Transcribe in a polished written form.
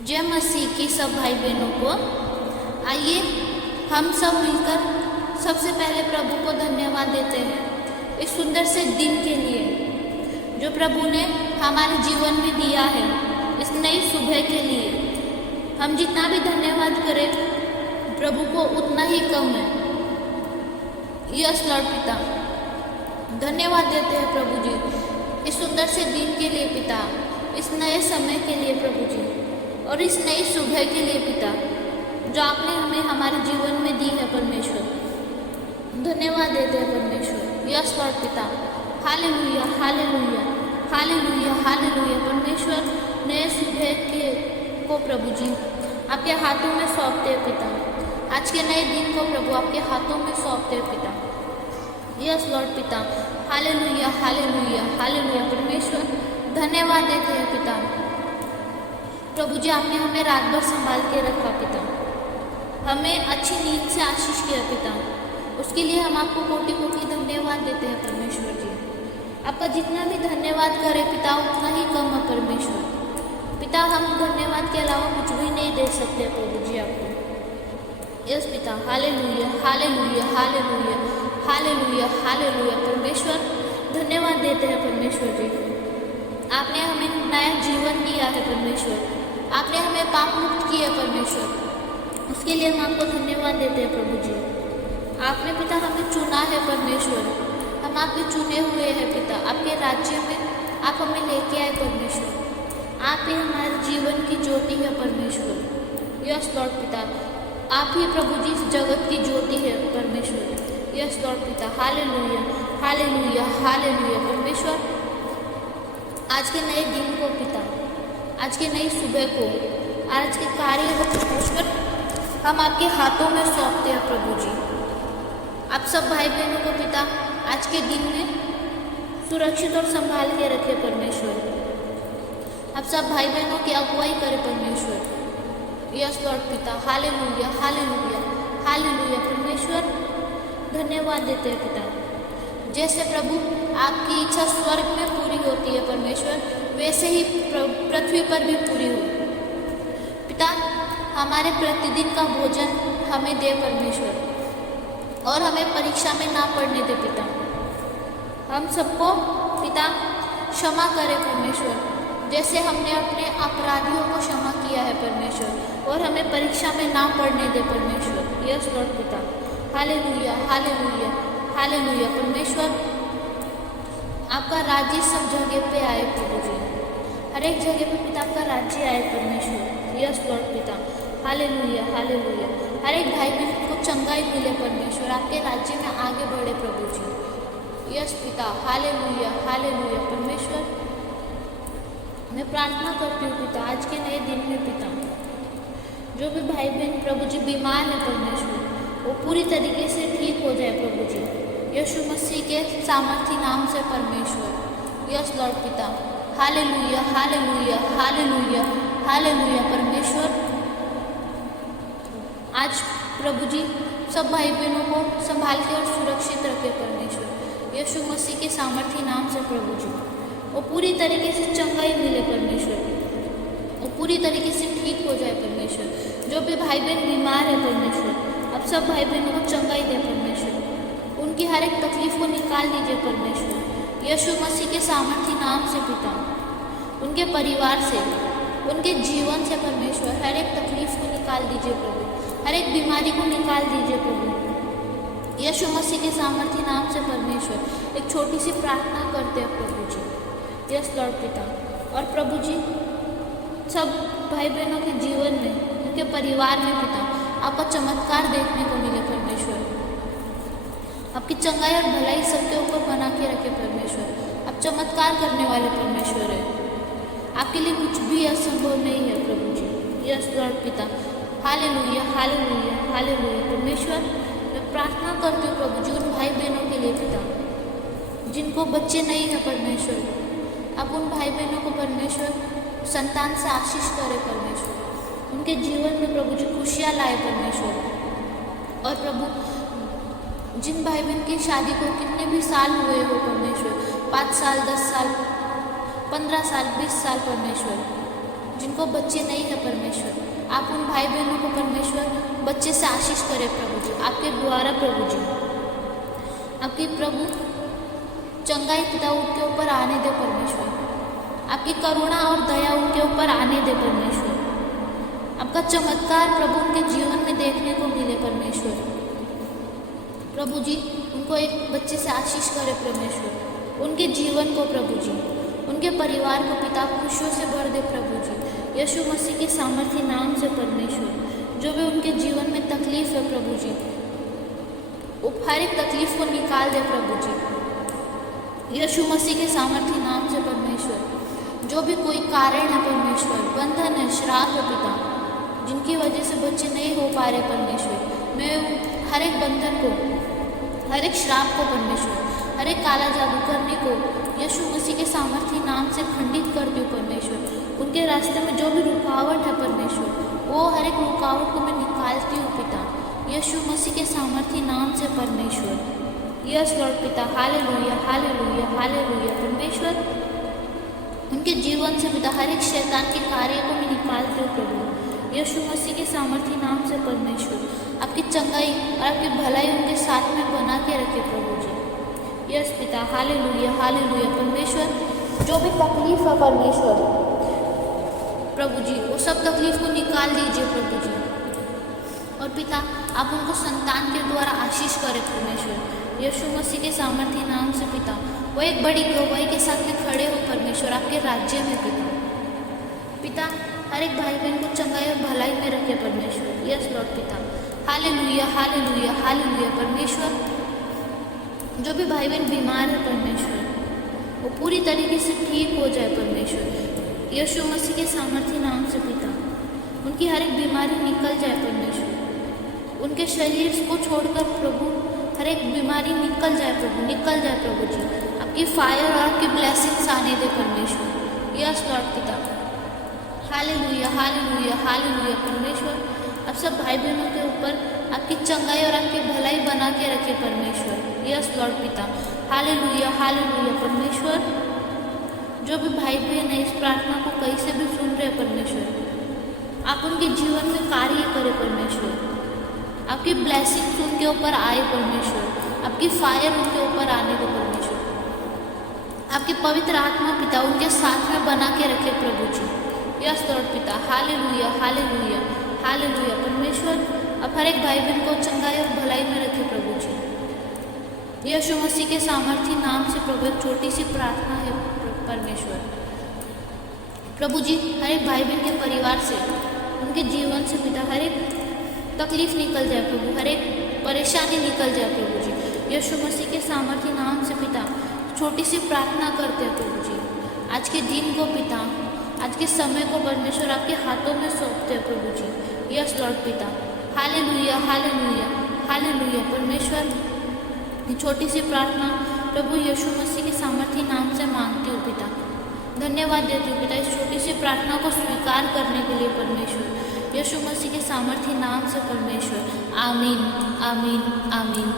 जय मसीह की सब भाई बहनों को। आइए हम सब मिलकर सबसे पहले प्रभु को धन्यवाद देते हैं इस सुंदर से दिन के लिए जो प्रभु ने हमारे जीवन में दिया है, इस नई सुबह के लिए। हम जितना भी धन्यवाद करें प्रभु को उतना ही कम है। यस लॉर्ड पिता, धन्यवाद देते हैं प्रभु जी इस सुंदर से दिन के लिए पिता, इस नए समय के लिए प्रभु जी, और इस नई सुबह के लिए पिता जो आपने हमें हमारे जीवन में दी है परमेश्वर। धन्यवाद देते हैं परमेश्वर। यस लॉर्ड पिता, हालेलुया हालेलुया हालेलुया हालेलुया। परमेश्वर नए सुबह के को प्रभु जी आपके हाथों में सौंपते हैं पिता। आज के नए दिन को प्रभु आपके हाथों में सौंपते हैं पिता। यस लॉर्ड पिता, हालेलुया हालेलुया हालेलुया। परमेश्वर धन्यवाद देते हैं पिता। प्रभु जी आपने हमें रात भर संभाल के रखा पिता, हमें अच्छी नींद से आशीष किया पिता, उसके लिए हम आपको कोटि कोटि धन्यवाद देते हैं परमेश्वर जी। आपका जितना भी धन्यवाद करें पिता उतना ही कम है परमेश्वर पिता। हम धन्यवाद के अलावा कुछ भी नहीं दे सकते प्रभु जी आपको। यस पिता, hallelujah hallelujah hallelujah hallelujah hallelujah. परमेश्वर धन्यवाद देते हैं परमेश्वर जी। आपने हमें नया जीवन दिया है परमेश्वर, आपने हमें पाप मुक्त किया परमेश्वर, उसके लिए हम आपको धन्यवाद देते हैं प्रभु जी। आपने पिता हमें चुना है परमेश्वर, हम आपके चुने हुए हैं पिता। आपके राज्य में आप हमें लेके आए परमेश्वर, आप ही हमारे जीवन की ज्योति है परमेश्वर। यस लॉर्ड पिता, आप ही प्रभु जी इस जगत की ज्योति है परमेश्वर। यस लॉर्ड पिता, हालेलुया हालेलुया हालेलुया। परमेश्वर आज के नए दिन को पिता, आज के नई सुबह को, आज के कार्य को परमेश्वर हम आपके हाथों में सौंपते हैं प्रभु जी। आप सब भाई बहनों को पिता आज के दिन में सुरक्षित और संभाल के रखे परमेश्वर। आप सब भाई बहनों की अगुवाई करे परमेश्वर। यस लॉर्ड पिता, हालेलुया हालेलुया हालेलुया। परमेश्वर धन्यवाद देते हैं पिता। जैसे प्रभु आपकी इच्छा स्वर्ग में पूरी होती है परमेश्वर, वैसे ही पृथ्वी पर भी पूरी हो पिता। हमारे प्रतिदिन का भोजन हमें दे परमेश्वर, और हमें परीक्षा में ना पड़ने दे पिता। हम सबको पिता क्षमा करें परमेश्वर, जैसे हमने अपने अपराधियों को क्षमा किया है परमेश्वर, और हमें परीक्षा में ना पड़ने दे परमेश्वर। यस लॉर्ड पिता, हालेलुया हालेलुया हालेलुया। परमेश्वर आपका राज्य सब जगह पे आए प्रभु जी, हर एक जगह पे पिता आपका राज्य आए परमेश्वर। यस लॉर्ड पिता, हालेलुया हालेलुया। हर एक भाई बहन को चंगाई मिले परमेश्वर, आपके राज्य में आगे बढ़े प्रभु जी। यस पिता, हालेलुया हालेलुया। परमेश्वर मैं प्रार्थना करती हूँ पिता आज के नए दिन में पिता, जो भी भाई बहन प्रभु जी बीमार है परमेश्वर, वो पूरी तरीके से ठीक हो जाए प्रभु जी, यीशु मसीह के सामर्थी नाम से परमेश्वर। यस लॉर्ड पिता, हालेलुया हालेलुया हालेलुया हालेलुया। परमेश्वर आज प्रभु जी सब भाई बहनों को संभाल के और सुरक्षित रखे परमेश्वर, यीशु मसीह के सामर्थी नाम से प्रभु जी। वो पूरी तरीके से चंगाई मिले परमेश्वर, वो पूरी तरीके से ठीक हो जाए परमेश्वर। जो भी भाई बहन बीमार है परमेश्वर, अब सब भाई बहनों को चंगाई दे परमेश्वर, उनकी हर एक तकलीफ को निकाल दीजिए परमेश्वर, यीशु मसीह के सामर्थी नाम से पिता। उनके परिवार से, उनके जीवन से परमेश्वर हर एक तकलीफ को निकाल दीजिए प्रभु, हर एक बीमारी को निकाल दीजिए प्रभु, यीशु मसीह के सामर्थी नाम से परमेश्वर। एक छोटी सी प्रार्थना करते हैं प्रभु जी। यस लॉर्ड पिता, और प्रभु जी सब भाई बहनों के जीवन में, उनके परिवार में पिता आपका चमत्कार देखने को मिले परमेश्वर, आपकी चंगाई और भलाई सबके ऊपर बना के रखे परमेश्वर। आप चमत्कार करने वाले परमेश्वर है, आपके लिए कुछ भी असंभव नहीं है प्रभु जी। यस लॉर्ड पिता, हालेलुया हालेलुया हालेलुया। परमेश्वर मैं प्रार्थना करती हूँ प्रभु जी उन भाई बहनों के लिए पिता जिनको बच्चे नहीं है परमेश्वर, आप उन भाई बहनों को परमेश्वर संतान से आशीष करे परमेश्वर, उनके जीवन में प्रभु जी खुशियाँ लाए परमेश्वर। और प्रभु जिन भाई बहन की शादी को कितने भी साल हुए हो परमेश्वर, 5 साल 10 साल 15 साल 20 साल परमेश्वर, जिनको बच्चे नहीं है परमेश्वर, आप उन भाई बहनों को परमेश्वर बच्चे से आशीष करें प्रभु जी, आपके द्वारा प्रभु जी। आपकी प्रभु चंगाई पिता उनके ऊपर आने दे परमेश्वर, आपकी करुणा और दया उनके ऊपर आने दे परमेश्वर, आपका चमत्कार प्रभु उनके जीवन में देखने को मिले परमेश्वर। प्रभु जी उनको एक बच्चे से आशीष करे परमेश्वर, उनके जीवन को प्रभु जी, उनके परिवार को पिता खुशियों से भर दे प्रभु जी, यीशु मसीह के सामर्थी नाम से परमेश्वर। जो भी उनके जीवन में तकलीफ है प्रभु जी, हर एक तकलीफ को निकाल दे प्रभु जी, यीशु मसीह के सामर्थी नाम से परमेश्वर। जो भी कोई कारण है परमेश्वर, बंधन है, श्राप है पिता, जिनकी वजह से बच्चे नहीं हो पा रहे परमेश्वर, मैं हर एक बंधन को, हर एक श्राप को परमेश्वर, हर एक काला जादू करने को यीशु मसीह के सामर्थी नाम से खंडित कर दूँ परमेश्वर। उनके रास्ते में जो भी रुकावट है परमेश्वर, वो हर एक रुकावट को मैं निकालती हूँ पिता, यीशु मसीह के सामर्थी नाम से परमेश्वर। यस लॉर्ड पिता, हालेलुया हालेलुया हालेलुया परमेश्वर। उनके जीवन से पिता हर एक शैतान के कार्य को मैं निकालती हूँ प्रभु, यीशु मसीह के सामर्थी नाम से परमेश्वर। आपकी चंगाई और आपकी भलाई उनके साथ में बना के रखे प्रभु जी। यस पिता, हालेलुया हालेलुया परमेश्वर। जो भी तकलीफ है परमेश्वर प्रभु जी, वो सब तकलीफ को निकाल दीजिए प्रभु जी। और पिता आप उनको संतान के द्वारा आशीष करें परमेश्वर, यीशु मसीह के सामर्थी नाम से पिता। वो एक बड़ी गवाही के साथ में खड़े हो परमेश्वर आपके राज्य में पिता। हर एक भाई बहन को चंगाई और भलाई में रखे परमेश्वर। यस लॉर्ड पिता, हालेलुया हालेलुया हालेलुया परमेश्वर। जो भी भाई बहन बीमार है परमेश्वर, वो पूरी तरीके से ठीक हो जाए परमेश्वर, यीशु मसीह के सामर्थी नाम से पिता। उनकी हर एक बीमारी निकल जाए परमेश्वर, उनके शरीर को छोड़कर प्रभु हर एक बीमारी निकल जाए प्रभु, निकल जाए प्रभु जी। आपकी फायर और आपकी ब्लेसिंग्स आने दे परमेश्वर। यस लॉर्ड पिता, हालेलुया हालेलुया हालेलुया परमेश्वर। अब सब भाई बहनों के ऊपर आपकी चंगाई और आपकी भलाई बना के रखे परमेश्वर। यस लॉर्ड पिता, हालेलुया हालेलुया परमेश्वर। जो भी भाई बहन है इस प्रार्थना को कहीं से भी सुन रहे परमेश्वर, आप उनके जीवन में कार्य करें परमेश्वर, आपकी ब्लेसिंग उनके ऊपर आए परमेश्वर, आपकी फायर उनके ऊपर आने दो परमेश्वर, आपकी पवित्र आत्मा पिता उनके साथ में बना के रखे प्रभु जी। यस लॉर्ड पिता, हालेलुया हालेलुया हालेलुया परमेश्वर। अब हर एक भाई बहन को चंगाई और भलाई में रखे प्रभु जी, यीशु मसीह के सामर्थी नाम से प्रभु। एक छोटी सी प्रार्थना है परमेश्वर प्रभु जी, हर एक भाई बहन के परिवार से, उनके जीवन से पिता हर एक तकलीफ निकल जाए प्रभु, हर एक परेशानी निकल जाए प्रभु जी, यीशु मसीह के सामर्थी नाम से पिता। छोटी सी प्रार्थना करते हैं प्रभु जी, आज के दिन को पिता, आज के समय को परमेश्वर आपके हाथों में सौंपते हैं प्रभु जी। यस लॉर्ड पिता, हालेलुया हालेलुया हालेलुया परमेश्वर। छोटी सी प्रार्थना प्रभु यीशु मसीह के सामर्थी नाम से मांगती हूँ पिता। धन्यवाद देती हूँ पिता इस छोटी सी प्रार्थना को स्वीकार करने के लिए परमेश्वर, यीशु मसीह के सामर्थी नाम से परमेश्वर। आमीन आमीन आमीन।